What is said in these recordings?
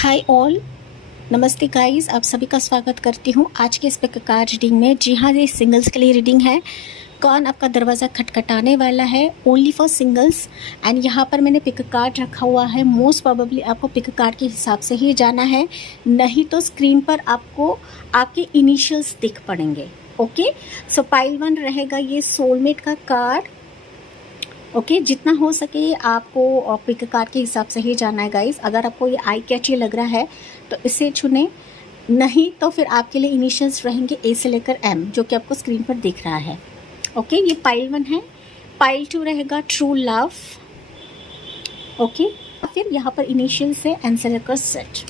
Hi all, नमस्ते guys, आप सभी का स्वागत करती हूँ आज के इस पिक कार्ड रीडिंग में। जी हाँ, ये सिंगल्स के लिए रीडिंग है। कौन आपका दरवाज़ा खटखटाने वाला है, ओनली फॉर सिंगल्स। एंड यहाँ पर मैंने पिक कार्ड रखा हुआ है। मोस्ट प्रोबेबली आपको पिक कार्ड के हिसाब से ही जाना है, नहीं तो स्क्रीन पर आपको आपके इनिशियल्स दिख पड़ेंगे। ओके, सो पाइल 1 रहेगा ये सोलमेट का कार्ड। ओके, जितना हो सके आपको पिक कार्ड के हिसाब से ही जाना है गाइस। अगर आपको ये आई कैची लग रहा है तो इसे चुने, नहीं तो फिर आपके लिए इनिशियल्स रहेंगे ए से लेकर एम, जो कि आपको स्क्रीन पर दिख रहा है। ओके, ये पाइल 1 है। पाइल 2 रहेगा ट्रू लव। ओके, फिर यहाँ पर इनिशियल से एन से लेकर सेट।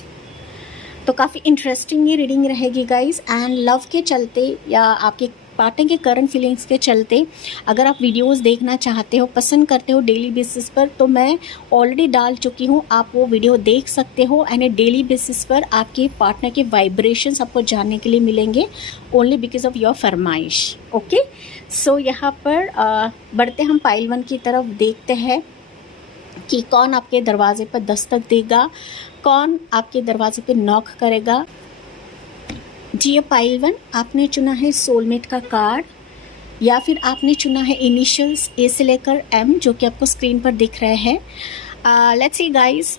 तो काफ़ी इंटरेस्टिंग ये रीडिंग रहेगी गाइस। एंड लव के चलते या आपके पार्टनर के करंट फीलिंग्स के चलते अगर आप वीडियोस देखना चाहते हो, पसंद करते हो डेली बेसिस पर, तो मैं ऑलरेडी डाल चुकी हूँ, आप वो वीडियो देख सकते हो। एंड डेली बेसिस पर आपके पार्टनर के वाइब्रेशंस आपको जानने के लिए मिलेंगे, ओनली बिकॉज ऑफ योर फरमाइश। ओके, सो यहाँ पर बढ़ते हम पाइल 1 की तरफ, देखते हैं कि कौन आपके दरवाजे पर दस्तक देगा, कौन आपके दरवाजे पे नॉक करेगा। जी, ये पाइल 1 आपने चुना है सोलमेट का कार्ड, या फिर आपने चुना है इनिशियल्स ए से लेकर एम, जो कि आपको स्क्रीन पर दिख रहे हैं। Let's see guys,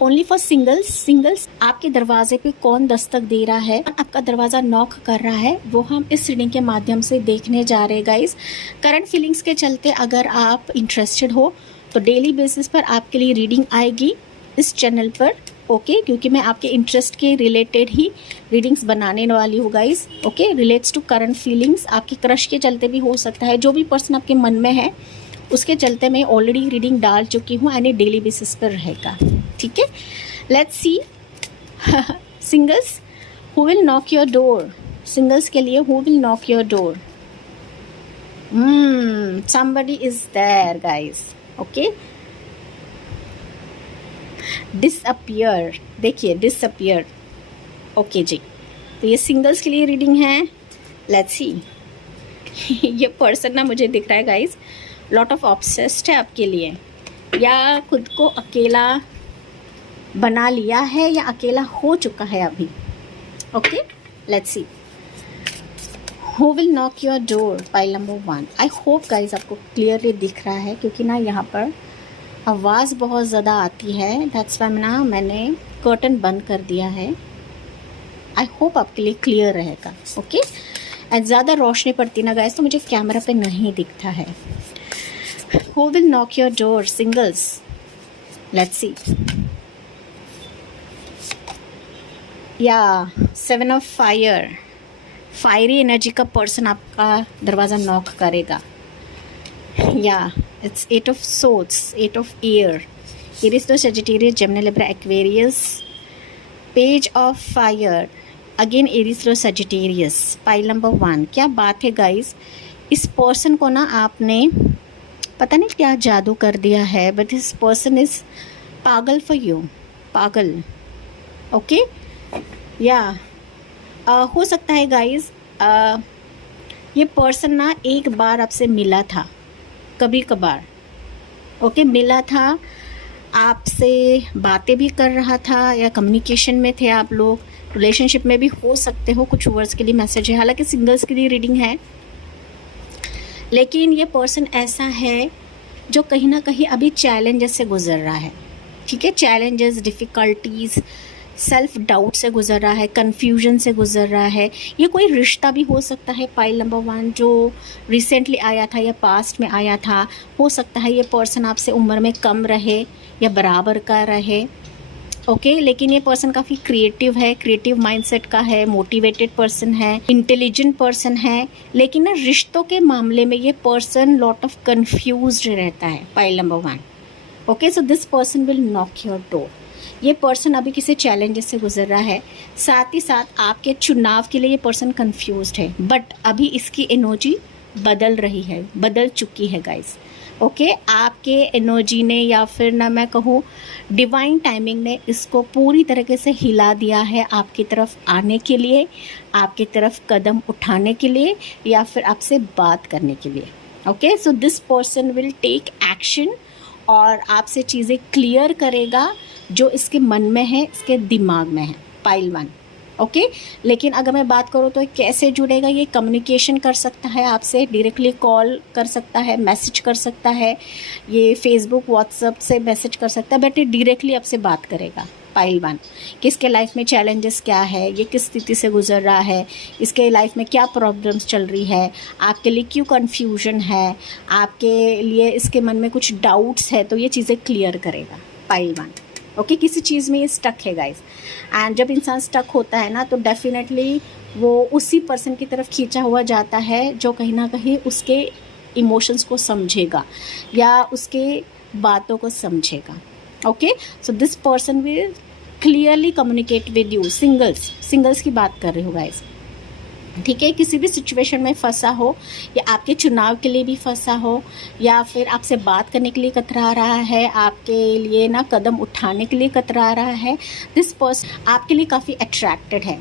only for singles आपके दरवाजे पे कौन दस्तक दे रहा है, आपका दरवाज़ा नॉक कर रहा है, वो हम इस रीडिंग के माध्यम से देखने जा रहे हैं गाइस। करंट फीलिंग्स के चलते अगर आप इंटरेस्टेड हो तो डेली बेसिस पर आपके लिए रीडिंग आएगी इस चैनल पर। ओके, क्योंकि मैं आपके इंटरेस्ट के रिलेटेड ही रीडिंग्स बनाने वाली हूँ guys. Okay, relates to current feelings, आपकी क्रश के चलते भी हो सकता है, जो भी पर्सन आपके मन में है उसके चलते मैं ऑलरेडी रीडिंग डाल चुकी हूँ एंड डेली बेसिस पर रहेगा। ठीक है, let's see singles who will knock your door. Singles के लिए who will knock your door. somebody is there guys. Okay, disappear, देखिए डिसअपियर। ओके जी, तो ये सिंगल्स के लिए रीडिंग है। लेट्स सी ये पर्सन ना मुझे दिख रहा है गाइस, लॉट ऑफ ऑब्सेस्ड है आपके लिए, या खुद को अकेला बना लिया है या अकेला हो चुका है अभी। Okay, let's see who will knock your door, pile number 1। I hope guys आपको क्लियरली दिख रहा है, क्योंकि ना यहाँ पर आवाज़ बहुत ज़्यादा आती है, दैट्स वाई मैंने कर्टन बंद कर दिया है। आई होप आपके लिए क्लियर रहेगा। ओके, एंड ज़्यादा रोशनी पड़ती ना गाइस तो मुझे कैमरा पे नहीं दिखता है। Who will knock your door, singles. Let's see, या 7 ऑफ फायर, फायरी एनर्जी का पर्सन आपका दरवाज़ा नॉक करेगा। या it's 8 of swords, 8 of air, Aries to Sagittarius, Gemini, Libra, Aquarius, Page of fire, again Aries to Sagittarius, pile number 1। क्या बात है guys, इस पर्सन को ना आपने पता नहीं क्या जादू कर दिया है, बट दिस पर्सन इज पागल फॉर यू, पागल। ओके, या हो सकता है गाइस ये पर्सन ना एक बार आपसे मिला था, कभी कभार। ओके, मिला था आपसे, बातें भी कर रहा था, या कम्युनिकेशन में थे आप लोग, रिलेशनशिप में भी हो सकते हो। कुछ वर्ड्स के लिए मैसेज है, हालांकि सिंगल्स के लिए रीडिंग है, लेकिन ये पर्सन ऐसा है जो कहीं ना कहीं अभी चैलेंजेस से गुजर रहा है। ठीक है, चैलेंजेस, डिफ़िकल्टीज़, सेल्फ डाउट से गुजर रहा है, कन्फ्यूजन से गुजर रहा है। ये कोई रिश्ता भी हो सकता है, पाइल नंबर 1, जो रिसेंटली आया था या पास्ट में आया था। हो सकता है ये पर्सन आपसे उम्र में कम रहे या बराबर का रहे। ओके, लेकिन ये पर्सन काफ़ी क्रिएटिव है, क्रिएटिव माइंडसेट का है, मोटिवेटेड पर्सन है, इंटेलिजेंट पर्सन है, लेकिन ना रिश्तों के मामले में ये पर्सन लॉट ऑफ कन्फ्यूज्ड रहता है, pile number 1। Okay, so this person will knock your door. ये पर्सन अभी किसी चैलेंजेस से गुजर रहा है, साथ ही साथ आपके चुनाव के लिए ये पर्सन कंफ्यूज्ड है, बट अभी इसकी एनर्जी बदल रही है, बदल चुकी है गाइस। ओके, आपके एनर्जी ने, या फिर ना मैं कहूँ डिवाइन टाइमिंग ने, इसको पूरी तरीके से हिला दिया है आपकी तरफ आने के लिए, आपकी तरफ कदम उठाने के लिए, या फिर आपसे बात करने के लिए। Okay, so this person will take action और आपसे चीज़ें क्लियर करेगा जो इसके मन में है, इसके दिमाग में है, पाइल 1। ओके लेकिन अगर मैं बात करूँ तो कैसे जुड़ेगा, ये कम्युनिकेशन कर सकता है आपसे, डायरेक्टली कॉल कर सकता है, मैसेज कर सकता है, ये फेसबुक व्हाट्सएप से मैसेज कर सकता है, बट ये डायरेक्टली आपसे बात करेगा पाइल 1। कि इसके लाइफ में चैलेंजेस क्या है, ये किस स्थिति से गुजर रहा है, इसके लाइफ में क्या प्रॉब्लम्स चल रही है, आपके लिए क्यों कन्फ्यूजन है, आपके लिए इसके मन में कुछ डाउट्स है, तो ये चीज़ें क्लियर करेगा पाइल 1। ओके किसी चीज़ में ये स्टक है गाइस, एंड जब इंसान स्टक होता है ना तो डेफिनेटली वो उसी पर्सन की तरफ खींचा हुआ जाता है जो कहीं ना कहीं उसके इमोशंस को समझेगा या उसके बातों को समझेगा। Okay so this person will clearly communicate with you. Singles की बात कर रही हूँ गाइस, ठीक है। किसी भी सिचुएशन में फंसा हो या आपके चुनाव के लिए भी फंसा हो या फिर आपसे बात करने के लिए कतरा रहा है, आपके लिए ना कदम उठाने के लिए कतरा रहा है, दिस पर्सन आपके लिए काफ़ी अट्रैक्टेड है।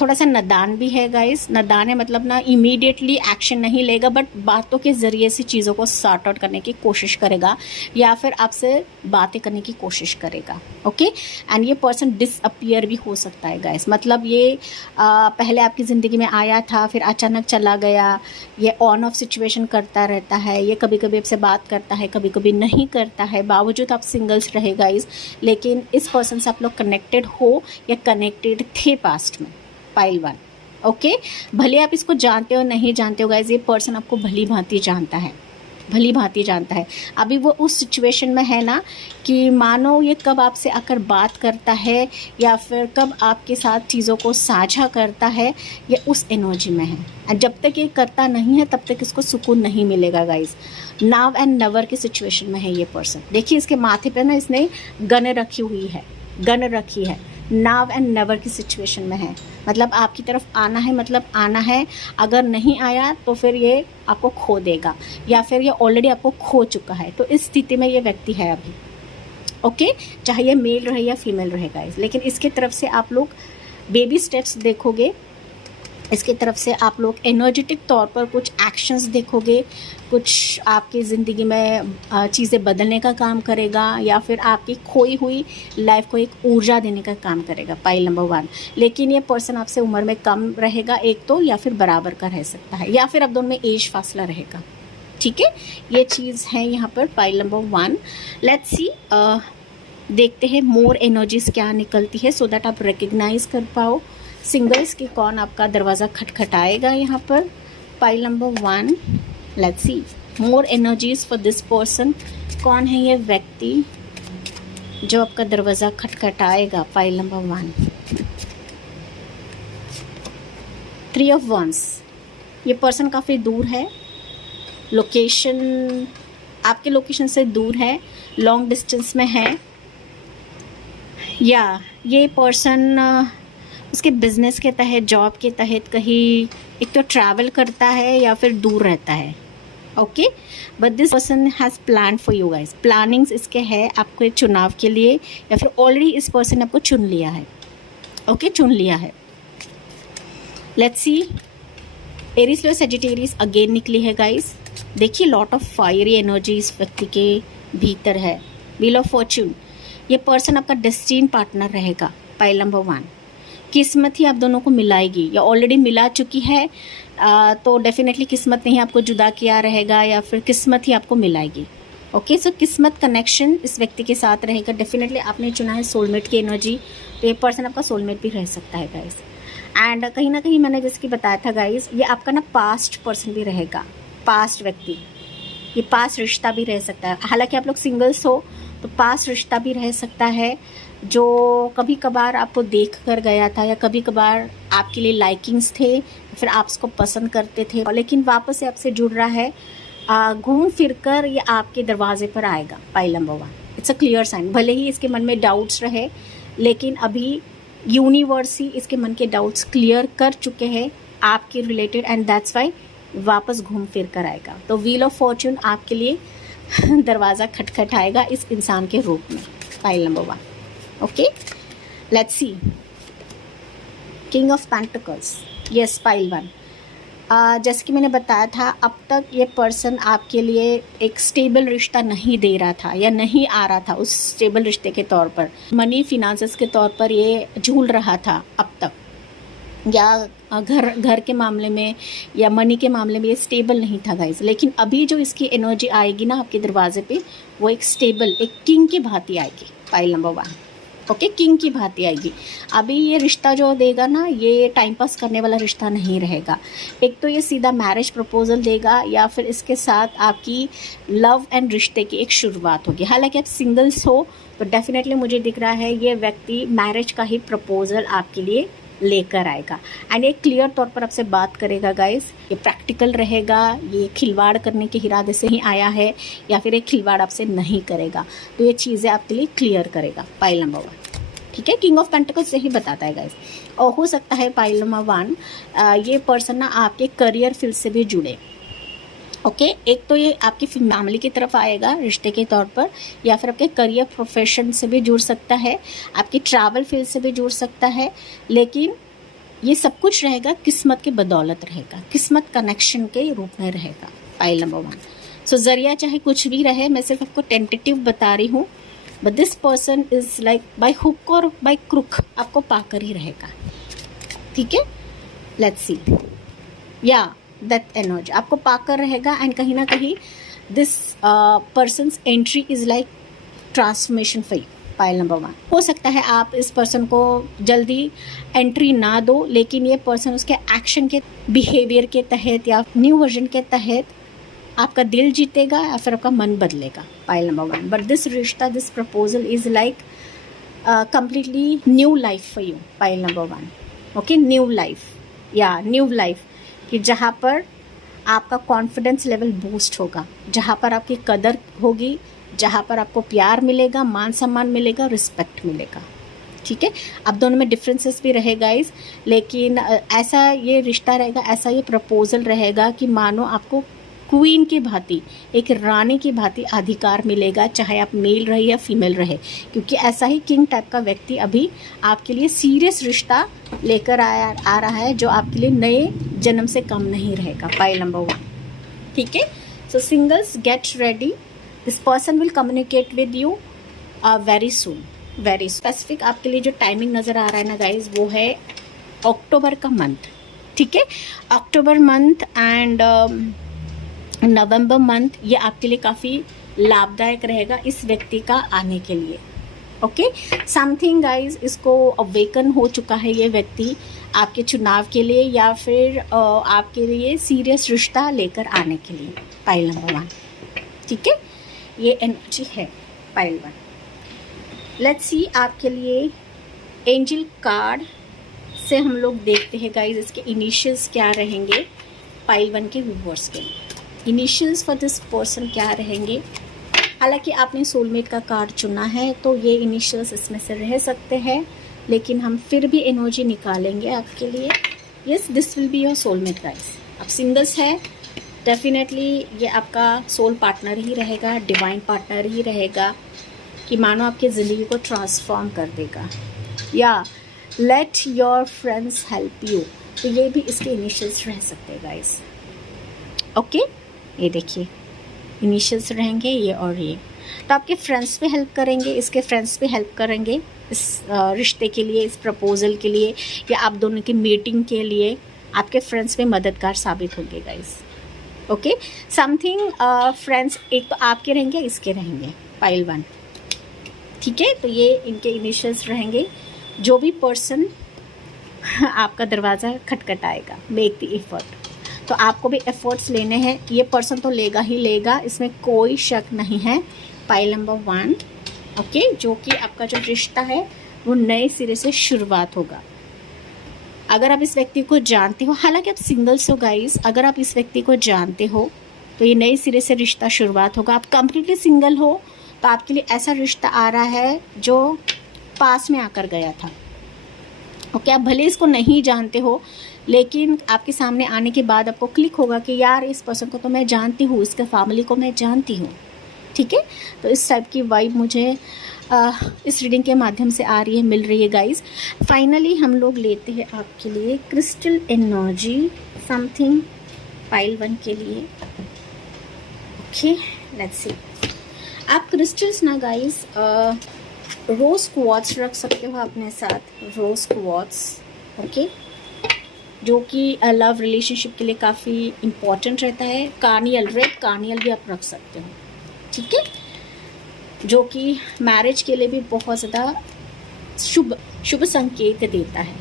थोड़ा सा नादान भी है गाइस, नादान है मतलब ना इमीडिएटली एक्शन नहीं लेगा, बट बातों के ज़रिए से चीज़ों को सॉर्ट आउट करने की कोशिश करेगा या फिर आपसे बातें करने की कोशिश करेगा। ओके एंड ये पर्सन डिसअपियर भी हो सकता है गाइस, मतलब ये पहले आपकी ज़िंदगी में आया था फिर अचानक चला गया, ये ऑन ऑफ सिचुएशन करता रहता है, ये कभी कभी आपसे बात करता है कभी कभी नहीं करता है, बावजूद आप सिंगल्स रहे गाइस, लेकिन इस पर्सन से आप लोग कनेक्टेड हो या कनेक्टेड थे पास्ट में पाइल 1। ओके भले आप इसको जानते हो नहीं जानते हो गाइस, ये पर्सन आपको भली भांति जानता है। अभी वो उस सिचुएशन में है ना कि मानो ये कब आपसे आकर बात करता है या फिर कब आपके साथ चीज़ों को साझा करता है, ये उस एनर्जी में है। और जब तक ये करता नहीं है तब तक इसको सुकून नहीं मिलेगा गाइस। नाउ एंड नेवर की सिचुएशन में है ये पर्सन। देखिए इसके माथे पे ना इसने गन रखी है, नाव एंड नेवर की सिचुएशन में है, मतलब आपकी तरफ आना है, मतलब आना है, अगर नहीं आया तो फिर ये आपको खो देगा या फिर ये ऑलरेडी आपको खो चुका है। तो इस स्थिति में ये व्यक्ति है अभी। ओके चाहे ये मेल रहे या फीमेल रहेगा, लेकिन इसके तरफ से आप लोग बेबी स्टेप्स देखोगे, इसके तरफ से आप लोग एनर्जेटिक तौर पर कुछ एक्शंस देखोगे, कुछ आपकी ज़िंदगी में चीज़ें बदलने का काम करेगा या फिर आपकी खोई हुई लाइफ को एक ऊर्जा देने का काम करेगा पाइल नंबर 1। लेकिन ये पर्सन आपसे उम्र में कम रहेगा एक तो, या फिर बराबर का रह सकता है, या फिर आप दोनों में एज फासला रहेगा। ठीक है ये चीज़ है यहाँ पर पाइल नंबर 1। लेट्स सी देखते हैं मोर एनर्जीज क्या निकलती है, सो दैट आप रिकग्नाइज कर पाओ सिंगल्स की कौन आपका दरवाज़ा खटखटाएगा यहाँ पर pile number 1। Let's see more energies for this person. कौन है ये व्यक्ति जो आपका दरवाज़ा खटखटाएगा पाइल नंबर 1। 3 of wands. ये पर्सन काफ़ी दूर है, लोकेशन आपके लोकेशन से दूर है, लॉन्ग डिस्टेंस में है, या ये पर्सन उसके बिजनेस के तहत, जॉब के तहत कहीं एक तो ट्रैवल करता है या फिर दूर रहता है। Okay but this person has plan for you guys. Plannings इसके है आपके चुनाव के लिए, या फिर ऑलरेडी इस पर्सन ने आपको चुन लिया है। ओके चुन लिया है। Let's see Aries low Sagittarius again निकली है गाइस। देखिए लॉट ऑफ फायरी एनर्जी इस व्यक्ति के भीतर है। Wheel of Fortune. ये पर्सन आपका डेस्टिन पार्टनर रहेगा पाइल नंबर 1। किस्मत ही आप दोनों को मिलाएगी या ऑलरेडी मिला चुकी है, तो डेफिनेटली किस्मत ने ही आपको जुदा किया रहेगा या फिर किस्मत ही आपको मिलाएगी। ओके सो किस्मत कनेक्शन इस व्यक्ति के साथ रहेगा। डेफिनेटली आपने चुना है सोलमेट की एनर्जी, तो ये पर्सन आपका सोलमेट भी रह सकता है गाइस। एंड कहीं ना कहीं मैंने जैसे कि बताया था गाइस, ये आपका ना पास्ट पर्सन भी रहेगा, पास्ट व्यक्ति, ये पास्ट रिश्ता भी रह सकता है। हालांकि आप लोग सिंगल्स हो तो पास्ट रिश्ता भी रह सकता है जो कभी कभार आपको देख कर गया था, या कभी कभार आपके लिए लाइकिंग्स थे, फिर आप उसको पसंद करते थे, लेकिन वापस से आपसे जुड़ रहा है, घूम फिर कर ये आपके दरवाजे पर आएगा pile number 1। It's a clear sign. भले ही इसके मन में डाउट्स रहे, लेकिन अभी यूनिवर्स ही इसके मन के डाउट्स क्लियर कर चुके हैं आपके रिलेटेड, एंड दैट्स वाई वापस घूम फिर कर आएगा। तो व्हील ऑफ फॉर्च्यून आपके लिए दरवाज़ा खटखटाएगा इस इंसान के रूप में pile number 1। Okay let's see king of pentacles. Yes pile 1। जैसे कि मैंने बताया था, अब तक ये पर्सन आपके लिए एक स्टेबल रिश्ता नहीं दे रहा था या नहीं आ रहा था उस स्टेबल रिश्ते के तौर पर, मनी फिनांसेस के तौर पर ये झूल रहा था अब तक, या घर के मामले में या मनी के मामले में ये स्टेबल नहीं था गाइस। लेकिन अभी जो इसकी एनर्जी आएगी ना आपके दरवाजे पे, वो एक स्टेबल, एक किंग की भांति आएगी। पाइल नंबर 1, ओके, किंग की भांति आएगी। अभी ये रिश्ता जो देगा ना, ये टाइम पास करने वाला रिश्ता नहीं रहेगा। एक तो ये सीधा मैरिज प्रपोजल देगा, या फिर इसके साथ आपकी लव एंड रिश्ते की एक शुरुआत होगी। हालांकि आप सिंगल्स हो तो डेफिनेटली मुझे दिख रहा है ये व्यक्ति मैरिज का ही प्रपोजल आपके लिए लेकर आएगा, एंड एक क्लियर तौर पर आपसे बात करेगा गाइस। ये प्रैक्टिकल रहेगा, ये खिलवाड़ करने के इरादे से ही आया है, या फिर एक खिलवाड़ आपसे नहीं करेगा, तो ये चीज़ें आपके लिए क्लियर करेगा। पाइल नंबर 1, ठीक है, किंग ऑफ पेंटिकल्स से ही बताता है गाइस। और हो सकता है पाइल नंबर 1 ये पर्सन ना आपके करियर फील्ड से भी जुड़े, ओके। एक तो ये आपकी फैमिली की तरफ आएगा रिश्ते के तौर पर, या फिर आपके करियर प्रोफेशन से भी जुड़ सकता है, आपकी ट्रैवल फील्ड से भी जुड़ सकता है। लेकिन ये सब कुछ रहेगा किस्मत की बदौलत रहेगा, किस्मत कनेक्शन के रूप में रहेगा। पाइल नंबर 1, सो जरिया चाहे कुछ भी रहे, मैं सिर्फ आपको टेंटेटिव बता रही हूँ, but this person is like by hook और बाय क्रुक आपको पाकर ही रहेगा, ठीक है। लेट्स सी, या दैट एनर्जी आपको पाकर रहेगा, एंड कहीं ना कहीं this persons entry is like transformation for you. Pile number 1, हो सकता है आप इस पर्सन को जल्दी एंट्री ना दो, लेकिन ये पर्सन उसके एक्शन के बिहेवियर के तहत या न्यू वर्जन के तहत आपका दिल जीतेगा या फिर आपका मन बदलेगा। पाइल नंबर 1, बट दिस रिश्ता, this proposal is like completely new life for you. Pile number 1, okay, new life, या न्यू लाइफ कि जहाँ पर आपका कॉन्फिडेंस लेवल बूस्ट होगा, जहाँ पर आपकी कदर होगी, जहाँ पर आपको प्यार मिलेगा, मान सम्मान मिलेगा, रिस्पेक्ट मिलेगा, ठीक है। अब दोनों में डिफरेंसेस भी रहेगा इस, लेकिन ऐसा ये रिश्ता रहेगा, ऐसा ये प्रपोजल रहेगा कि मानो आपको क्वीन की भांति, एक रानी की भांति अधिकार मिलेगा, चाहे आप मेल रहे या फीमेल रहे, क्योंकि ऐसा ही किंग टाइप का व्यक्ति अभी आपके लिए सीरियस रिश्ता लेकर आ रहा है, जो आपके लिए नए जन्म से कम नहीं रहेगा। पाइल नंबर 1, ठीक है। So singles, get ready, this person will communicate with you very soon, very specific. आपके लिए जो टाइमिंग नज़र आ रहा है ना गाइज, वो है अक्टूबर का मंथ, ठीक है। अक्टूबर मंथ एंड नवंबर मंथ, ये आपके लिए काफ़ी लाभदायक रहेगा इस व्यक्ति का आने के लिए, ओके। समथिंग गाइज, इसको अवेकन हो चुका है ये व्यक्ति आपके चुनाव के लिए, या फिर आपके लिए सीरियस रिश्ता लेकर आने के लिए। पाइल नंबर 1, ठीक है, ये एनर्जी है पाइल 1। लेट्स सी आपके लिए एंजल कार्ड से हम लोग देखते हैं गाइज, इसके इनिशियल्स क्या रहेंगे पाइल 1 के व्यूअर्स के लिए। इनिशियल्स फॉर दिस पर्सन क्या रहेंगे? हालांकि आपने सोलमेट का कार्ड चुना है तो ये इनिशियल्स इसमें से रह सकते हैं, लेकिन हम फिर भी एनर्जी निकालेंगे आपके लिए। Yes, this will be your soulmate guys. आप सिंगल्स है, डेफिनेटली ये आपका सोल पार्टनर ही रहेगा, डिवाइन पार्टनर ही रहेगा, कि मानो आपकी ज़िंदगी को ट्रांसफॉर्म कर देगा। या let your friends help you, तो ये भी इसके इनिशियल्स रह सकते हैं गाइस। ओके, ये देखिए इनिशियल्स रहेंगे ये और ये। तो आपके फ्रेंड्स भी हेल्प करेंगे, इसके फ्रेंड्स भी हेल्प करेंगे इस रिश्ते के लिए, इस प्रपोजल के लिए, या आप दोनों की मीटिंग के लिए आपके फ्रेंड्स भी मददगार साबित होंगे गाइस। ओके, समथिंग फ्रेंड्स एक तो आपके रहेंगे, इसके रहेंगे पाइल 1, ठीक है। तो ये इनके इनिशियल्स रहेंगे। जो भी पर्सन आपका दरवाज़ा खटखटाएगा, मेक द एफर्ट, तो आपको भी एफर्ट्स लेने हैं। ये पर्सन तो लेगा ही लेगा, इसमें कोई शक नहीं है। पाइल नंबर 1, ओके, जो कि आपका जो रिश्ता है वो नए सिरे से शुरुआत होगा। अगर आप इस व्यक्ति को जानते हो, हालांकि आप सिंगल्स हो गाइस, अगर आप इस व्यक्ति को जानते हो तो ये नए सिरे से रिश्ता शुरुआत होगा। आप कंप्लीटली सिंगल हो तो आपके लिए ऐसा रिश्ता आ रहा है जो पास में आकर गया था। ओके, आप भले इसको नहीं जानते हो, लेकिन आपके सामने आने के बाद आपको क्लिक होगा कि यार इस पर्सन को तो मैं जानती हूँ, इसके फैमिली को मैं जानती हूँ, ठीक है। तो इस टाइप की वाइब मुझे इस रीडिंग के माध्यम से आ रही है, मिल रही है गाइस। फाइनली हम लोग लेते हैं आपके लिए क्रिस्टल एनर्जी, समथिंग पाइल 1 के लिए। Okay, let's see. आप क्रिस्टल्स ना गाइस रोज क्वार्ट्स रख सकते हो अपने साथ, रोज क्वार्ट्स। ओके, जो कि लव रिलेशनशिप के लिए काफ़ी इम्पॉर्टेंट रहता है। कार्नियल, रेड कार्नियल भी आप रख सकते हो, ठीक है, जो कि मैरिज के लिए भी बहुत ज़्यादा शुभ संकेत देता है।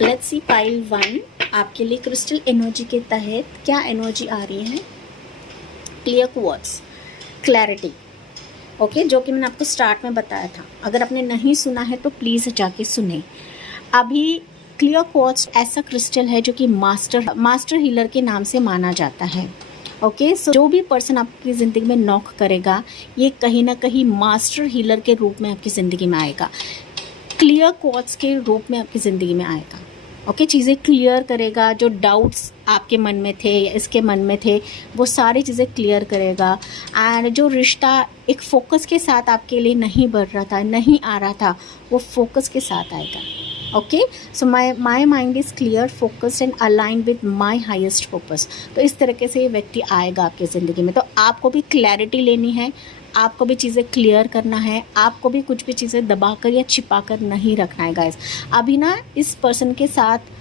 लेट्स सी पाइल 1 आपके लिए क्रिस्टल एनर्जी के तहत क्या एनर्जी आ रही है। Clear quartz, clarity. ओके, जो कि मैंने आपको स्टार्ट में बताया था। अगर आपने नहीं सुना है तो प्लीज़ जाके सुने। अभी क्लियर क्वार्ट्स ऐसा क्रिस्टल है जो कि मास्टर हीलर के नाम से माना जाता है। ओके, सो जो भी पर्सन आपकी ज़िंदगी में नॉक करेगा, ये कहीं ना कहीं मास्टर हीलर के रूप में आपकी ज़िंदगी में आएगा, क्लियर क्वार्ट्स के रूप में आपकी ज़िंदगी में आएगा। ओके, चीज़ें क्लियर करेगा। जो डाउट्स आपके मन में थे या इसके मन में थे, वो सारी चीज़ें क्लियर करेगा। एंड जो रिश्ता एक फोकस के साथ आपके लिए नहीं बढ़ रहा था, नहीं आ रहा था, वो फोकस के साथ आएगा। Okay, so my mind is clear, focused and align with my highest purpose. तो इस तरीके से ये व्यक्ति आएगा आपकी ज़िंदगी में। तो आपको भी क्लैरिटी लेनी है, आपको भी चीज़ें क्लियर करना है, आपको भी कुछ भी चीज़ें दबाकर या छिपाकर नहीं रखना है गाइस। अभी ना इस पर्सन के साथ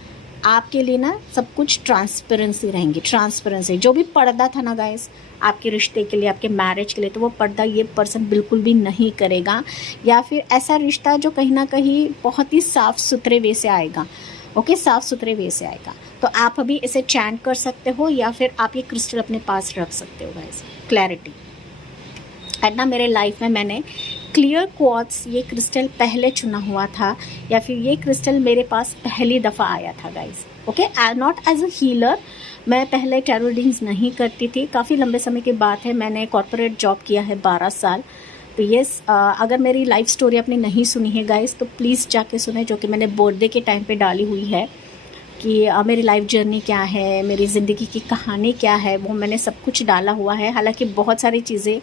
आपके लिए ना सब कुछ ट्रांसपेरेंसी रहेंगी, ट्रांसपेरेंसी। जो भी पर्दा था ना गाइस आपके रिश्ते के लिए, आपके मैरिज के लिए, तो वो पर्दा ये पर्सन बिल्कुल भी नहीं करेगा। या फिर ऐसा रिश्ता जो कहीं ना कहीं बहुत ही साफ़ सुथरे वे से आएगा। ओके, साफ़ सुथरे वे से आएगा। तो आप अभी इसे चैंट कर सकते हो या फिर आप ये क्रिस्टल अपने पास रख सकते हो गाइस। क्लैरिटी एंड ना मेरे लाइफ में मैंने क्लियर क्वार्ट्स ये क्रिस्टल पहले चुना हुआ था, या फिर ये क्रिस्टल मेरे पास पहली दफ़ा आया था guys. Okay, not as a healer, मैं पहले टैरो रीडिंग्स नहीं करती थी। काफ़ी लंबे समय की बात है, मैंने कॉर्पोरेट जॉब किया है 12 साल। तो येस, अगर मेरी लाइफ स्टोरी आपने नहीं सुनी है गाइस तो प्लीज़ जाके सुने, जो कि मैंने बर्थडे के टाइम पे डाली हुई है कि मेरी लाइफ जर्नी क्या है, मेरी ज़िंदगी की कहानी क्या है, वो मैंने सब कुछ डाला हुआ है। हालांकि बहुत सारी चीज़ें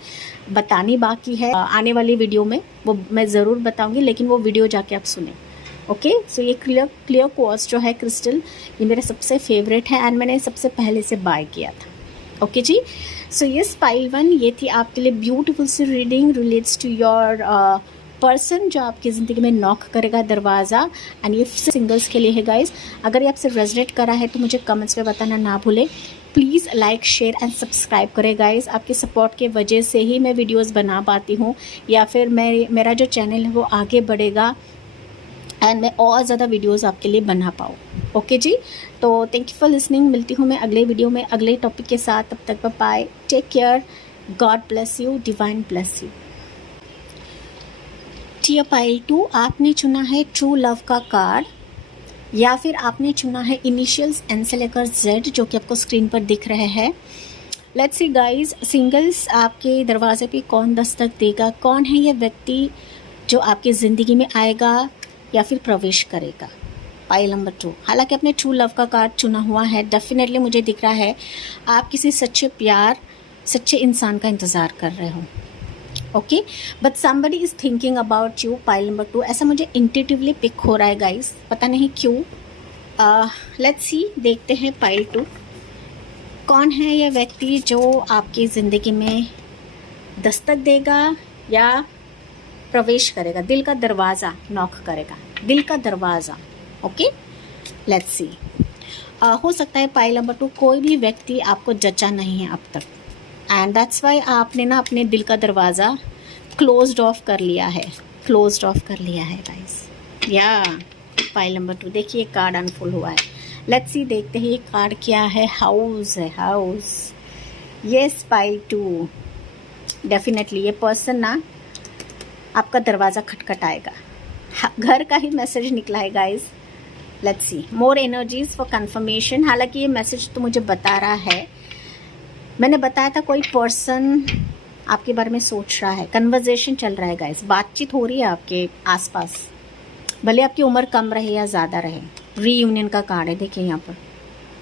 बतानी बाकी है, आने वाली वीडियो में वो मैं ज़रूर बताऊंगी, लेकिन वो वीडियो जाके आप सुने। ओके, सो ये क्लियर क्वार्ट्स जो है क्रिस्टल, ये मेरा सबसे फेवरेट है एंड मैंने सबसे पहले से बाय किया था। ओके जी, सो ये पाइल 1 ये थी आपके लिए ब्यूटीफुल सी reading relates to your person जो आपकी ज़िंदगी में नॉक करेगा दरवाज़ा। एंड ये सिंगल्स के लिए है गाइस। अगर ये आपसे रेजोनेट करा है तो मुझे कमेंट्स में बताना ना भूलें। Please like, share and subscribe करें गाइस। आपके सपोर्ट के वजह से ही मैं वीडियोस बना पाती हूँ, या फिर मेरा जो चैनल है वो आगे बढ़ेगा एंड मैं और ज़्यादा वीडियोस आपके लिए बना पाऊँ। ओके जी, तो थैंक यू फॉर लिसनिंग। मिलती हूँ मैं अगले वीडियो में अगले टॉपिक के साथ। तब तक bye, take care, God bless you, divine bless you. Tier pile 2 आपने चुना है ट्रू लव का कार्ड, या फिर आपने चुना है इनिशियल्स एन से लेकर जेड, जो कि आपको स्क्रीन पर दिख रहे हैं। लेट्स सी गाइस, सिंगल्स आपके दरवाजे पे कौन दस्तक देगा, कौन है ये व्यक्ति जो आपकी ज़िंदगी में आएगा या फिर प्रवेश करेगा। पाइल नंबर 2, हालांकि आपने ट्रू लव का कार्ड चुना हुआ है, डेफिनेटली मुझे दिख रहा है आप किसी सच्चे प्यार, सच्चे इंसान का इंतज़ार कर रहे हो। Okay, but somebody is thinking about you. Pile number 2 ऐसा मुझे इंट्यूटिवली पिक हो रहा है गाइस, पता नहीं क्यों। लेट्स सी, देखते हैं पाइल 2 कौन है यह व्यक्ति जो आपकी ज़िंदगी में दस्तक देगा या प्रवेश करेगा, दिल का दरवाज़ा नॉक करेगा, दिल का दरवाज़ा। Okay, let's see. हो सकता है पाइल नंबर 2 कोई भी व्यक्ति आपको जचा नहीं है अब तक, एंड दैट्स वाई आपने ना अपने दिल का दरवाज़ा क्लोज्ड ऑफ कर लिया है, क्लोज्ड ऑफ कर लिया है गाइस। या पाइल नंबर 2 देखिए कार्ड अनफोल्ड हुआ है। लेट्स सी, देखते हैं ये कार्ड क्या है। हाउस है, हाउस। यस पाइल 2, डेफिनेटली ये पर्सन ना आपका दरवाज़ा खटखटाएगा। घर का ही मैसेज निकला है guys. Let's see, more energies for confirmation. हालांकि ये मैसेज तो मुझे बता रहा है, मैंने बताया था कोई पर्सन आपके बारे में सोच रहा है, कन्वर्जेशन चल रहा है गाइस, बातचीत हो रही है आपके आसपास, भले आपकी उम्र कम रहे या ज़्यादा रहे। रीयूनियन का कार्ड है, देखिए यहाँ पर,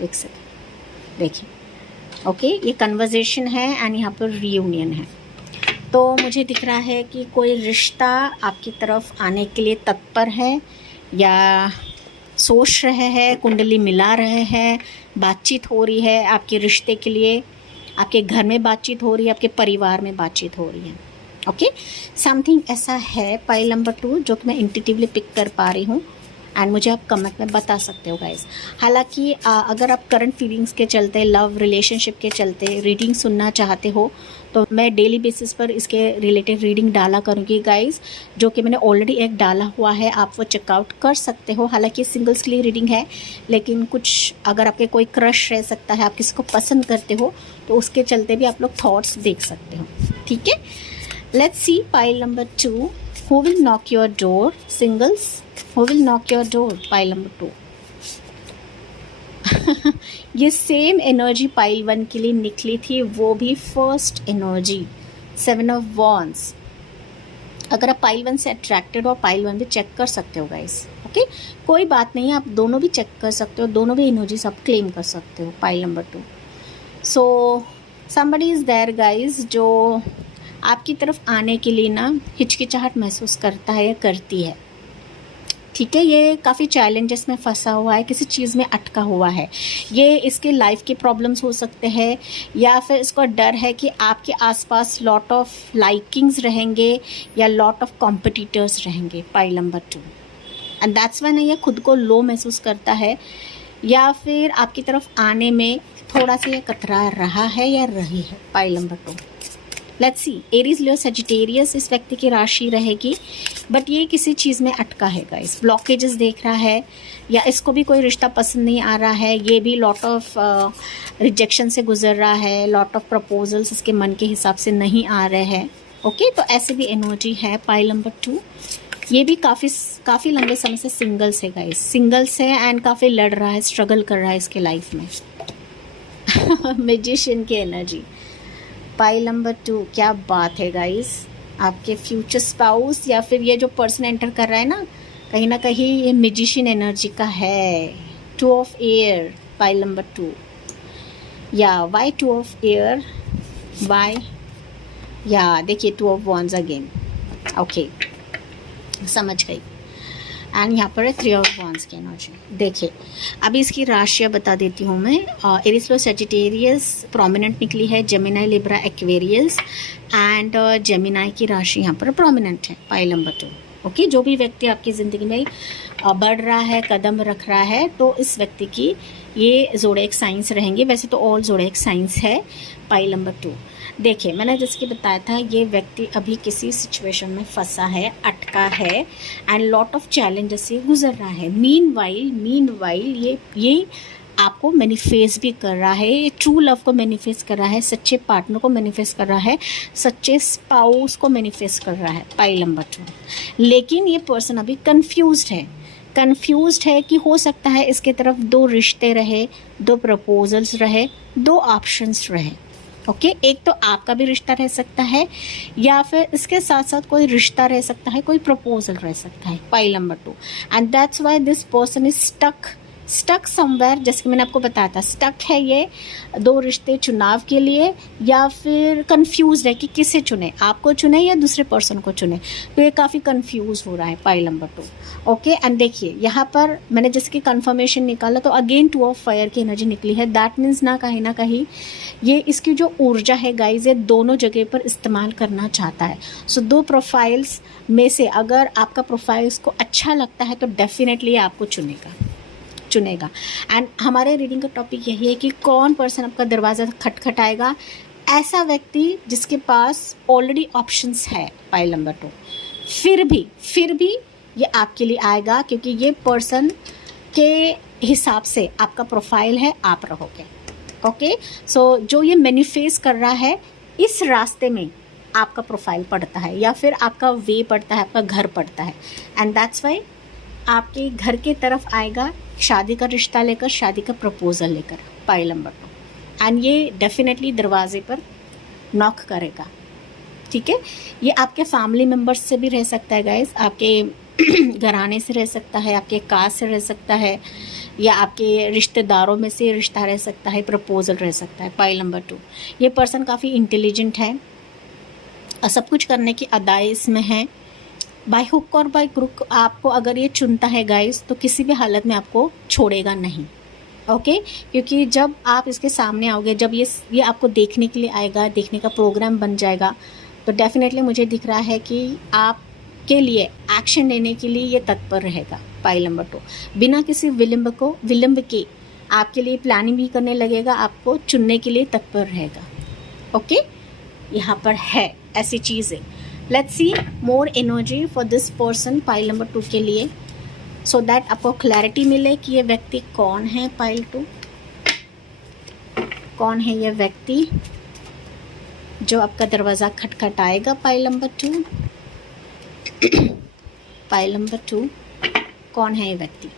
एक सेकंड देखिए। ओके, ये कन्वर्जेशन है एंड यहाँ पर रीयूनियन है। तो मुझे दिख रहा है कि कोई रिश्ता आपकी तरफ आने के लिए तत्पर है, या सोच रहे हैं, कुंडली मिला रहे हैं, बातचीत हो रही है आपके रिश्ते के लिए, आपके घर में बातचीत हो रही है, आपके परिवार में बातचीत हो रही है। ओके, समथिंग ऐसा है पाइल नंबर 2 जो कि मैं इंट्यूटिवली पिक कर पा रही हूँ, एंड मुझे आप कमेंट में बता सकते हो गाइस। हालांकि अगर आप करंट फीलिंग्स के चलते, लव रिलेशनशिप के चलते रीडिंग सुनना चाहते हो तो मैं डेली बेसिस पर इसके रिलेटेड रीडिंग डाला करूँगी गाइस, जो कि मैंने ऑलरेडी एक डाला हुआ है, आप वो चेकआउट कर सकते हो। हालांकि सिंगल्स के लिए रीडिंग है, लेकिन कुछ अगर आपके कोई क्रश रह सकता है, आप किसी को पसंद करते हो, तो उसके चलते भी आप लोग थॉट्स देख सकते हो। ठीक है, let's see pile number 2, who will knock your door? Singles, who will knock your door? Pile number 2। ये सेम एनर्जी पाइल 1 के लिए निकली थी, वो भी फर्स्ट एनर्जी, 7 ऑफ वॉन्ड्स। अगर आप पाइल 1 से अट्रैक्टेड हो, पाइल 1 भी चेक कर सकते हो गाइस। ओके, कोई बात नहीं है, आप दोनों भी चेक कर सकते हो, दोनों भी एनर्जीज आप क्लेम कर सकते हो। Pile number 2, so somebody is there guys जो आपकी तरफ आने के लिए ना हिचकिचाहट महसूस करता है या करती है। ठीक है, ये काफ़ी चैलेंजेस में फंसा हुआ है, किसी चीज़ में अटका हुआ है। ये इसके लाइफ के प्रॉब्लम्स हो सकते हैं, या फिर इसको डर है कि आपके आसपास लॉट ऑफ लाइकिंग्स रहेंगे या लॉट ऑफ कॉम्पिटिटर्स रहेंगे। Pile number 2, and that's when ये खुद को लो महसूस करता है, या फिर आपकी तरफ आने में थोड़ा सा ये कतरा रहा है या रही है। Pile number 2, let's see, Aries, Leo, Sagittarius इस व्यक्ति की राशि रहेगी, बट ये किसी चीज़ में अटका है गाइस, ब्लॉकेजेस देख रहा है, या इसको भी कोई रिश्ता पसंद नहीं आ रहा है, ये भी लॉट ऑफ रिजेक्शन से गुजर रहा है, लॉट ऑफ प्रपोजल्स इसके मन के हिसाब से नहीं आ रहे हैं। ओके, तो ऐसे भी एनर्जी है। पाइल नंबर 2, ये भी काफ़ी लंबे समय से सिंगल्स है गाइस, सिंगल्स है एंड काफ़ी लड़ रहा है, स्ट्रगल कर रहा है इसके लाइफ में। मैजिशियन की एनर्जी, पाइल नंबर 2, क्या बात है गाइस, आपके फ्यूचर स्पाउस या फिर ये जो पर्सन एंटर कर रहा है ना कहीं ये मैजिशियन एनर्जी का है। 2 ऑफ एयर, पाइल नंबर 2, या वाई 2 ऑफ एयर, वाई, या देखिए 2 ऑफ वॉन्ड्स अगेन। ओके, समझ गई। एंड यहाँ पर है 3 ऑफ वॉन्ड्स की एनर्जी। देखिए, अभी इसकी राशियाँ बता देती हूँ मैं। एरीज, लियो, सजिटेरियस प्रोमिनेंट निकली है, Gemini, Libra, Aquarius, and Gemini की राशि यहाँ पर प्रोमिनेंट है। पाइल नंबर 2, ओके, जो भी व्यक्ति आपकी ज़िंदगी में बढ़ रहा है, कदम रख रहा है, तो इस व्यक्ति की ये ज़ोडिएक साइंस रहेंगे। वैसे तो ऑल ज़ोडिएक साइंस है। पाइल नंबर 2, देखिए मैंने जैसे बताया था, ये व्यक्ति अभी किसी सिचुएशन में फंसा है, अटका है, एंड लॉट ऑफ चैलेंजेस से गुजर रहा है। मीनवाइल ये आपको मैनिफेस्ट भी कर रहा है, ये ट्रू लव को मैनिफेस्ट कर रहा है, सच्चे पार्टनर को मैनिफेस्ट कर रहा है, सच्चे स्पाउस को मैनिफेस्ट कर रहा है। पाइल नंबर 2, लेकिन ये पर्सन अभी कंफ्यूज्ड है कि हो सकता है इसके तरफ 2 रिश्ते रहे, 2 प्रपोजल्स रहे, 2 ऑप्शंस रहे। ओके, एक तो आपका भी रिश्ता रह सकता है, या फिर इसके साथ साथ कोई रिश्ता रह सकता है, कोई प्रपोजल रह सकता है। Pile number 2, and that's why this person is stuck somewhere. जैसे कि मैंने आपको बताया था, स्टक है ये 2 रिश्ते चुनाव के लिए, या फिर कंफ्यूज है कि किसे चुने, आपको चुने या दूसरे पर्सन को चुने, तो ये काफ़ी कंफ्यूज हो रहा है। पाइल नंबर 2, ओके, एंड देखिए यहाँ पर मैंने जैसे कि कंफर्मेशन निकाला तो अगेन 2 ऑफ फायर की एनर्जी निकली है। दैट मीन्स ना कहीं ये इसकी जो ऊर्जा है गाइज, ये दोनों जगह पर इस्तेमाल करना चाहता है। सो 2 प्रोफाइल्स में से अगर आपका प्रोफाइल इसको अच्छा लगता है तो डेफिनेटली आपको चुनेगा। एंड हमारे रीडिंग का टॉपिक यही है कि कौन पर्सन आपका दरवाज़ा खटखटाएगा? ऐसा व्यक्ति जिसके पास ऑलरेडी ऑप्शंस है। पाइल नंबर 2, फिर भी ये आपके लिए आएगा, क्योंकि ये पर्सन के हिसाब से आपका प्रोफाइल है, आप रहोगे। ओके, सो जो ये मैनिफेस्ट कर रहा है, इस रास्ते में आपका प्रोफाइल पड़ता है, या फिर आपका वे पड़ता है, आपका घर पड़ता है, एंड दैट्स वाई आपके घर के तरफ आएगा, शादी का रिश्ता लेकर, शादी का प्रपोजल लेकर। पाइल नंबर 2, एंड ये डेफिनेटली दरवाजे पर नॉक करेगा। ठीक है, ये आपके फैमिली मेम्बर्स से भी रह सकता है गाइस, आपके घराने से रह सकता है, आपके कास्ट से रह सकता है, या आपके रिश्तेदारों में से रिश्ता रह सकता है, प्रपोजल रह सकता है। पाइल नंबर 2, ये पर्सन काफ़ी इंटेलिजेंट है, सब कुछ करने की अदाई इसमें है, बाय हुक और बाय क्रुक आपको अगर ये चुनता है गाइस, तो किसी भी हालत में आपको छोड़ेगा नहीं। ओके क्योंकि जब आप इसके सामने आओगे, जब ये आपको देखने के लिए आएगा, देखने का प्रोग्राम बन जाएगा, तो डेफिनेटली मुझे दिख रहा है कि आपके लिए एक्शन लेने के लिए ये तत्पर रहेगा। पाइल नंबर 2 बिना किसी विलंब के आपके लिए प्लानिंग भी करने लगेगा, आपको चुनने के लिए तत्पर रहेगा। ओके यहाँ पर है ऐसी चीज़ें। Let's see more energy for this person pile number 2 के लिए, सो दैट आपको क्लैरिटी मिले कि ये व्यक्ति कौन है। पाइल 2 कौन है ये व्यक्ति जो आपका दरवाज़ा खटखटाएगा। पाइल नंबर 2 पाइल नंबर 2 कौन है ये व्यक्ति।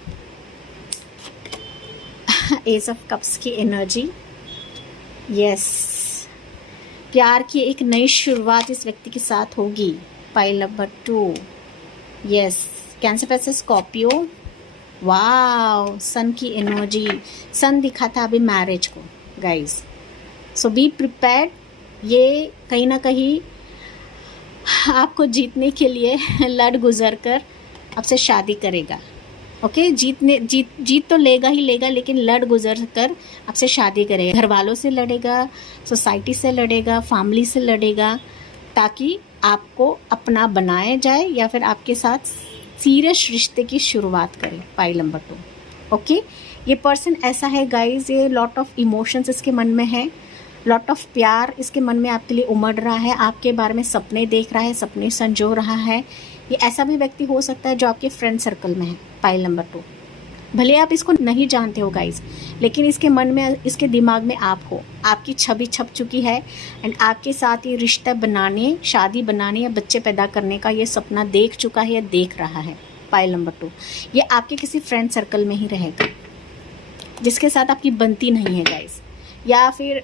एज ऑफ कप्स की एनर्जी, यस प्यार की एक नई शुरुआत इस व्यक्ति के साथ होगी। पाइल नंबर 2 यस कैंसर पैसे स्कॉर्पियो, वाव सन की एनर्जी, सन दिखा था अभी मैरिज को गाइस। सो बी प्रिपेयर्ड, ये कहीं ना कहीं आपको जीतने के लिए लड़ गुजर कर आपसे शादी करेगा। ओके जीत तो लेगा ही लेगा, लेकिन लड़ गुजर कर आपसे शादी करेगा। घर वालों से लड़ेगा, सोसाइटी से लड़ेगा, फैमिली से लड़ेगा, ताकि आपको अपना बनाया जाए या फिर आपके साथ सीरियस रिश्ते की शुरुआत करे। पाइल नंबर 2 ओके ये पर्सन ऐसा है गाइज, ये लॉट ऑफ इमोशंस इसके मन में है, लॉट ऑफ प्यार इसके मन में आपके लिए उमड़ रहा है, आपके बारे में सपने देख रहा है, सपने संजो रहा है। ये ऐसा भी व्यक्ति हो सकता है जो आपके फ्रेंड सर्कल में है। पाइल नंबर 2 भले आप इसको नहीं जानते हो गाइज, लेकिन इसके मन में, इसके दिमाग में आप हो, आपकी छवि छप चुकी है एंड आपके साथ ये रिश्ता बनाने, शादी बनाने या बच्चे पैदा करने का ये सपना देख चुका है या देख रहा है। पाइल नंबर 2 ये आपके किसी फ्रेंड सर्कल में ही रहेगा जिसके साथ आपकी बनती नहीं है गाइज, या फिर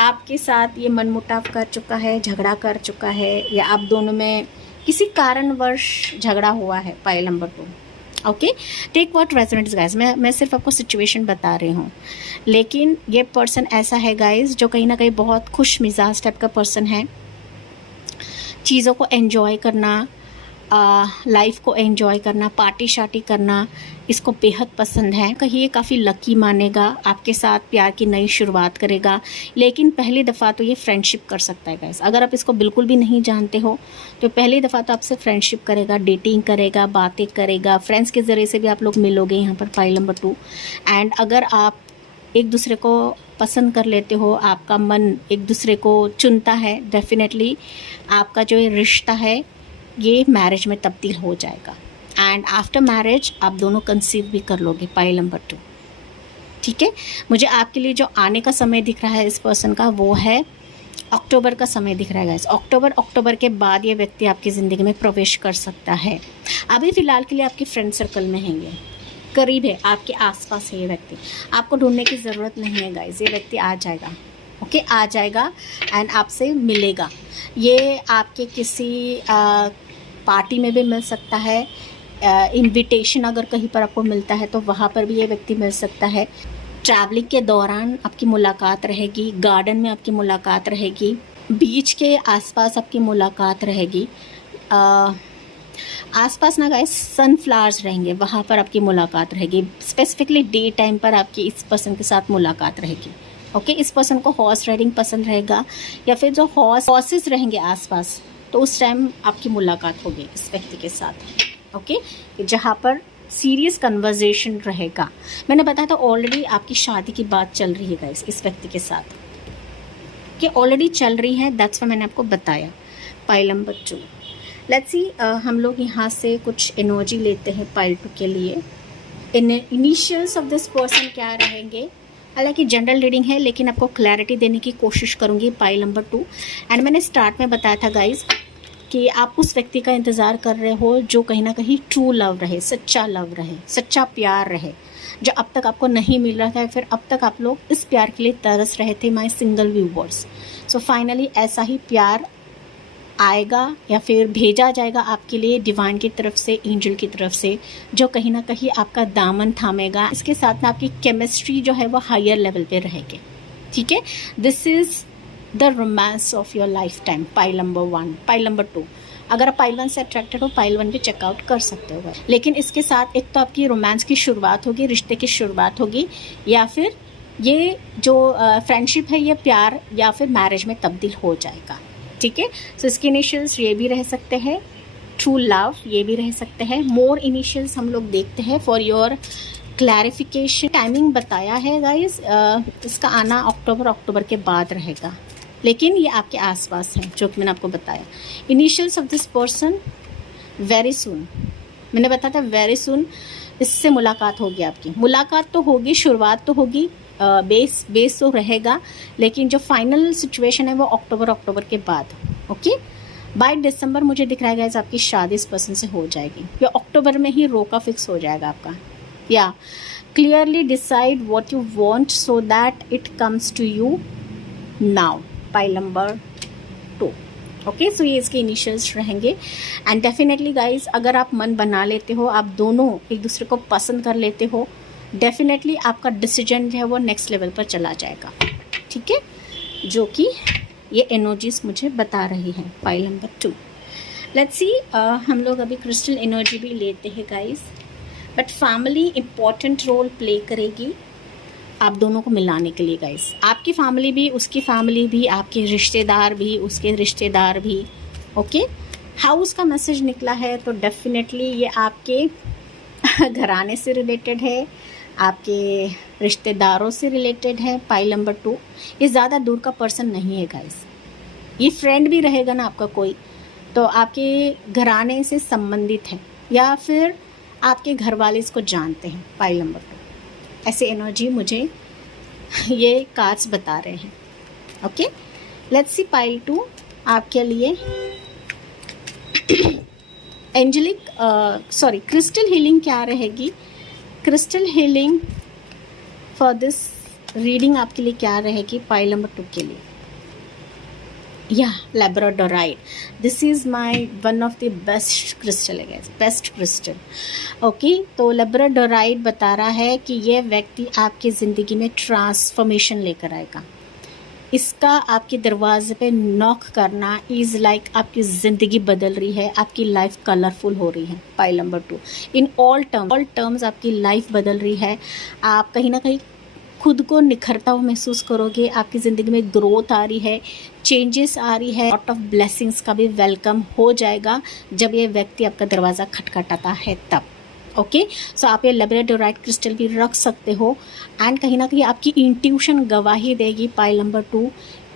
आपके साथ ये मनमुटाव कर चुका है, झगड़ा कर चुका है, या आप दोनों में किसी कारणवश झगड़ा हुआ है। Pile number 2 okay take what resonates guys, मैं सिर्फ आपको सिचुएशन बता रही हूँ, लेकिन ये पर्सन ऐसा है गाइज जो कहीं ना कहीं बहुत खुश मिजाज टाइप का पर्सन है, चीज़ों को एंजॉय करना, लाइफ को एंजॉय करना, पार्टी शार्टी करना इसको बेहद पसंद है। कहीं ये काफ़ी लकी मानेगा, आपके साथ प्यार की नई शुरुआत करेगा, लेकिन पहली दफ़ा तो ये फ्रेंडशिप कर सकता है गाइस। अगर आप इसको बिल्कुल भी नहीं जानते हो तो पहली दफ़ा तो आपसे फ्रेंडशिप करेगा, डेटिंग करेगा, बातें करेगा, फ्रेंड्स के ज़रिए से भी आप लोग मिलोगे यहाँ पर। पाइल नंबर 2 एंड अगर आप एक दूसरे को पसंद कर लेते हो, आपका मन एक दूसरे को चुनता है, डेफिनेटली आपका जो ये रिश्ता है ये मैरिज में तब्दील हो जाएगा एंड आफ्टर मैरिज आप दोनों कंसीव भी कर लोगे। पाइल नंबर 2 ठीक है। मुझे आपके लिए जो आने का समय दिख रहा है इस पर्सन का, वो है अक्टूबर का समय दिख रहा है गाइस। अक्टूबर के बाद ये व्यक्ति आपकी ज़िंदगी में प्रवेश कर सकता है। अभी फ़िलहाल के लिए आपके फ्रेंड सर्कल में है, ये करीब है, आपके आसपास है ये व्यक्ति, आपको ढूंढने की ज़रूरत नहीं है गाइस, ये व्यक्ति आ जाएगा। ओके आ जाएगा एंड आपसे मिलेगा। ये आपके किसी पार्टी में भी मिल सकता है, इनविटेशन अगर कहीं पर आपको मिलता है तो वहाँ पर भी ये व्यक्ति मिल सकता है। ट्रैवलिंग के दौरान आपकी मुलाकात रहेगी, गार्डन में आपकी मुलाकात रहेगी, बीच के आसपास आपकी मुलाकात रहेगी। आसपास ना गाइस सनफ्लावर्स रहेंगे, वहाँ पर आपकी मुलाकात रहेगी। स्पेसिफिकली डे टाइम पर आपकी इस पर्सन के साथ मुलाकात रहेगी। ओके इस पर्सन को हॉर्स राइडिंग पसंद रहेगा या फिर जो हॉर्सेस रहेंगे आसपास, तो उस टाइम आपकी मुलाकात होगी इस व्यक्ति के साथ। ओके जहाँ पर सीरियस कन्वर्जेशन रहेगा। मैंने बताया था ऑलरेडी आपकी शादी की बात चल रही है गाइस इस व्यक्ति के साथ, कि ऑलरेडी चल रही है, दैट्स व्हाई मैंने आपको बताया। पाइल नंबर 2 लेट्स सी हम लोग यहाँ से कुछ एनर्जी लेते हैं पाइल 2 के लिए। इनिशियल्स ऑफ दिस पर्सन क्या रहेंगे, हालांकि जनरल रीडिंग है लेकिन आपको क्लैरिटी देने की कोशिश करूँगी। पाइल नंबर 2 एंड मैंने स्टार्ट में बताया था गाइज कि आप उस व्यक्ति का इंतज़ार कर रहे हो जो कहीं ना कहीं ट्रू लव रहे, सच्चा लव रहे, सच्चा प्यार रहे, जो अब तक आपको नहीं मिल रहा था, फिर अब तक आप लोग इस प्यार के लिए तरस रहे थे my single viewers. So finally ऐसा ही प्यार आएगा या फिर भेजा जाएगा आपके लिए डिवाइन की तरफ से, एंजल की तरफ से, जो कहीं ना कहीं आपका दामन थामेगा। इसके साथ में आपकी केमिस्ट्री जो है वो हायर लेवल पे रहेगी। ठीक है, this is the romance of your life time. Pile number 1, pile number 2 अगर आप पाइल 1 से अट्रैक्टेड हो, पाइल 1 भी चेकआउट कर सकते हो। लेकिन इसके साथ एक तो आपकी रोमांस की शुरुआत होगी, रिश्ते की शुरुआत होगी, या फिर ये जो फ्रेंडशिप है ये प्यार या फिर मैरिज में तब्दील हो जाएगा। ठीक है, सो इसके इनिशियल्स ये भी रह सकते हैं, ट्रू लव ये भी रह सकते हैं। मोर इनिशियल्स हम लोग देखते हैं फॉर योर क्लैरिफिकेशन। टाइमिंग बताया है गाइस, इसका आना अक्टूबर के बाद रहेगा, लेकिन ये आपके आसपास है जो कि मैंने आपको बताया। Initials of this person very soon, मैंने बताया था वेरी सून इससे मुलाकात होगी आपकी। मुलाकात तो होगी, शुरुआत तो होगी, बेस तो रहेगा, लेकिन जो फाइनल सिचुएशन है वो अक्टूबर के बाद। ओके, बाय दिसंबर मुझे दिख रहा है गाइस आपकी शादी इस पर्सन से हो जाएगी, या अक्टूबर में ही रोका फिक्स हो जाएगा आपका। या clearly decide what you want so that it comes to you now, pile number 2। Okay, so ये इसके इनिशियल्स रहेंगे। एंड डेफिनेटली गाइज अगर आप मन बना लेते हो, आप दोनों एक दूसरे को पसंद कर लेते हो, डेफिनेटली आपका डिसीजन जो है वो नेक्स्ट लेवल पर चला जाएगा। ठीक है, जो कि ये एनर्जीज मुझे बता रही हैं। पाइल नंबर 2, लेट्स सी, हम लोग अभी क्रिस्टल एनर्जी भी लेते हैं guys, but family important role play करेगी आप दोनों को मिलाने के लिए गाइस। आपकी फैमिली भी, उसकी फैमिली भी, आपके रिश्तेदार भी, उसके रिश्तेदार भी। ओके, हाउस का मैसेज निकला है तो डेफिनेटली ये आपके घराने से रिलेटेड है, आपके रिश्तेदारों से रिलेटेड है। पाइल नंबर 2, ये ज़्यादा दूर का पर्सन नहीं है गाइस, ये फ्रेंड भी रहेगा ना आपका कोई, तो आपके घराने से संबंधित है, या फिर आपके घर वाले इसको जानते हैं। पाइल नंबर 2, ऐसे एनर्जी मुझे ये कार्ड्स बता रहे हैं। ओके, लेट्स सी पाइल 2 आपके लिए एंजेलिक क्रिस्टल हीलिंग क्या रहेगी। Crystal healing for this reading आपके लिए क्या रहेगी पाइल नंबर 2 के लिए। या labradorite, this is my one of the best crystal है, बेस्ट क्रिस्टल। ओके, तो लैब्राडोराइट बता रहा है कि ये व्यक्ति आपकी ज़िंदगी में ट्रांसफॉर्मेशन लेकर आएगा। इसका आपके दरवाजे पे नॉक करना इज़ लाइक आपकी ज़िंदगी बदल रही है, आपकी लाइफ कलरफुल हो रही है। Pile number 2, in all terms आपकी लाइफ बदल रही है। आप कहीं ना कहीं खुद को निखरता हुआ महसूस करोगे, आपकी ज़िंदगी में ग्रोथ आ रही है, चेंजेस आ रही है, लॉट ऑफ ब्लेसिंग्स का भी वेलकम हो जाएगा जब ये व्यक्ति आपका दरवाज़ा खटखटाता है तब। ओके, सो आप ये लैब्राडोराइट क्रिस्टल भी रख सकते हो। एंड कहीं ना कहीं आपकी इंट्यूशन गवाही देगी पाइल नंबर 2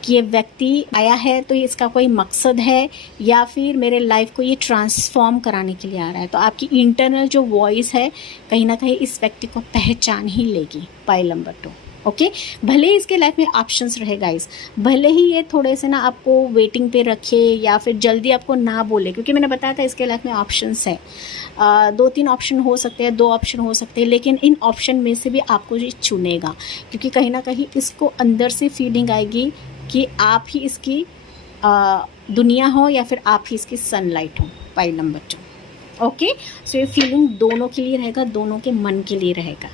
कि ये व्यक्ति आया है तो ये इसका कोई मकसद है, या फिर मेरे लाइफ को ये ट्रांसफॉर्म कराने के लिए आ रहा है। तो आपकी इंटरनल जो वॉइस है कहीं ना कहीं इस व्यक्ति को पहचान ही लेगी। पाइल नंबर 2, ओके, भले ही इसके लाइफ में ऑप्शंस रहे गाइस, भले ही ये थोड़े से ना आपको वेटिंग पे रखे या फिर जल्दी आपको ना बोले, क्योंकि मैंने बताया था इसके लाइफ में ऑप्शंस है, 2-3 ऑप्शन हो सकते हैं, 2 ऑप्शन हो सकते हैं, लेकिन इन ऑप्शन में से भी आपको ये चुनेगा, क्योंकि कहीं ना कहीं इसको अंदर से फीलिंग आएगी कि आप ही इसकी दुनिया हो या फिर आप ही इसकी सनलाइट हो। पाइल नंबर 2, ओके, सो ये फीलिंग दोनों के लिए रहेगा, दोनों के मन के लिए रहेगा।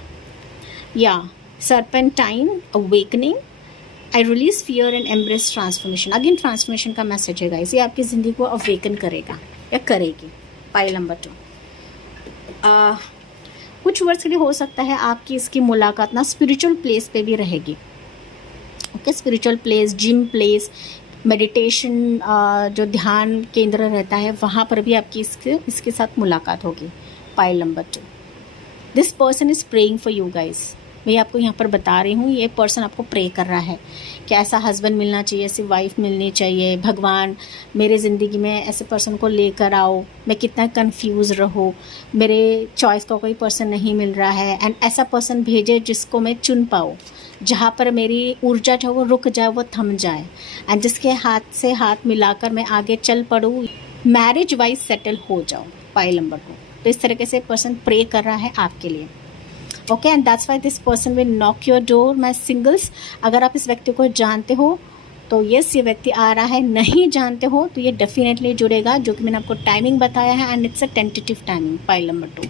या serpentine awakening, I release fear and embrace transformation, again transformation का मैसेज है गाइस, ये आपकी ज़िंदगी को अवेकन करेगा या करेगी। पाइल नंबर 2, कुछ वर्ड्स के लिए हो सकता है आपकी इसकी मुलाकात ना स्पिरिचुअल प्लेस पे भी रहेगी। Okay, spiritual place, gym place, meditation, जो ध्यान केंद्र रहता है वहाँ पर भी आपकी इसके साथ मुलाकात होगी। Pile number 2, this person is praying for you guys, मैं आपको यहाँ पर बता रही हूँ, ये पर्सन आपको प्रे कर रहा है कि ऐसा हस्बैंड मिलना चाहिए, ऐसी वाइफ मिलनी चाहिए, भगवान मेरे ज़िंदगी में ऐसे पर्सन को लेकर आओ, मैं कितना कंफ्यूज रहूँ, मेरे चॉइस का कोई पर्सन नहीं मिल रहा है, एंड ऐसा पर्सन भेजे जिसको मैं चुन पाऊँ, जहाँ पर मेरी ऊर्जा जो वो रुक जाए, वो थम जाए, एंड जिसके हाथ से हाथ मिलाकर मैं आगे चल पड़ूँ, मैरिज वाइज सेटल हो जाऊँ। पाइल नंबर 2, तो इस तरीके से पर्सन प्रे कर रहा है आपके लिए। Okay, and that's why this person will knock your door. My singles, अगर आप इस व्यक्ति को जानते हो तो तो यस, ये व्यक्ति आ रहा है, नहीं जानते हो तो ये डेफिनेटली जुड़ेगा, जो कि मैंने आपको टाइमिंग बताया है and it's a tentative timing, pile number 2।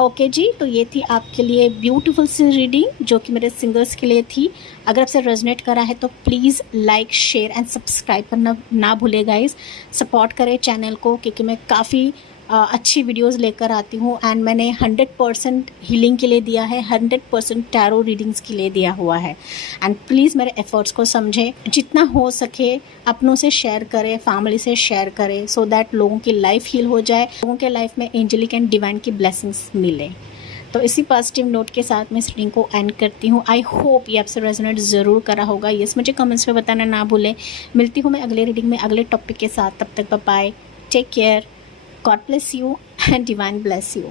Okay जी, तो ये थी आपके लिए ब्यूटीफुल सी रीडिंग जो कि मेरे सिंगल्स के लिए थी। अगर आपसे रेजोनेट करा है तो please like, share and subscribe करना ना भूले गाइस। सपोर्ट करें चैनल को, क्योंकि मैं काफ़ी अच्छी वीडियोस लेकर आती हूँ एंड मैंने 100% हीलिंग के लिए दिया है, 100% टैरो रीडिंग्स के लिए दिया हुआ है। एंड प्लीज़ मेरे एफर्ट्स को समझें, जितना हो सके अपनों से शेयर करें, फैमिली से शेयर करें, सो दैट लोगों की लाइफ हील हो जाए, लोगों के लाइफ में एंजेलिक एंड डिवाइन की ब्लेसिंग्स मिले। तो इसी पॉजिटिव नोट के साथ मैं इस रीडिंग को एंड करती हूँ। आई होप ये आपसे रेजोनेट ज़रूर करा होगा। यस, मुझे कमेंट्स में बताना ना भूलें। मिलती हूँ मैं अगले रीडिंग में अगले टॉपिक के साथ। तब तक bye, take care, God bless you and divine bless you.